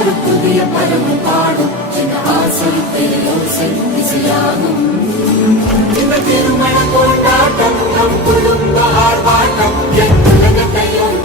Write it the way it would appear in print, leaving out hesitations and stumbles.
ஒரு புதிய பருவம் பாடும் என ஆசை பேரோசை இசையாகும். இந்த திருமண கொண்டாட்டம் நம் குடும்ப ஆர்ப்பாட்டம் என் உலகத்தையும்